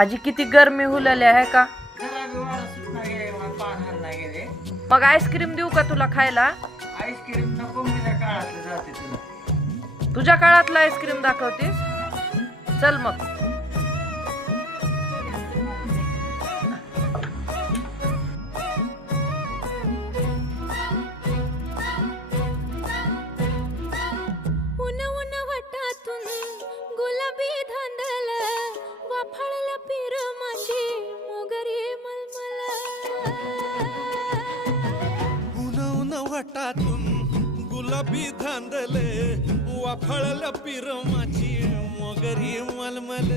आजी किती गरमी हुलले आहे का? मग आईस्क्रीम देऊ का तुला खायला? आईस्क्रीम नको, माझ्या काळातलं जाते तुला. तुझ्या काळातला आईस्क्रीम दाखवतीस? चल मग. गुलाबी धांदल वाफाळल्या पिरमाची मोगरी मलमल. उन उन वाटातून गुलाबी धांदले वाफाळल्या पिरमाची मोगरी मलमल.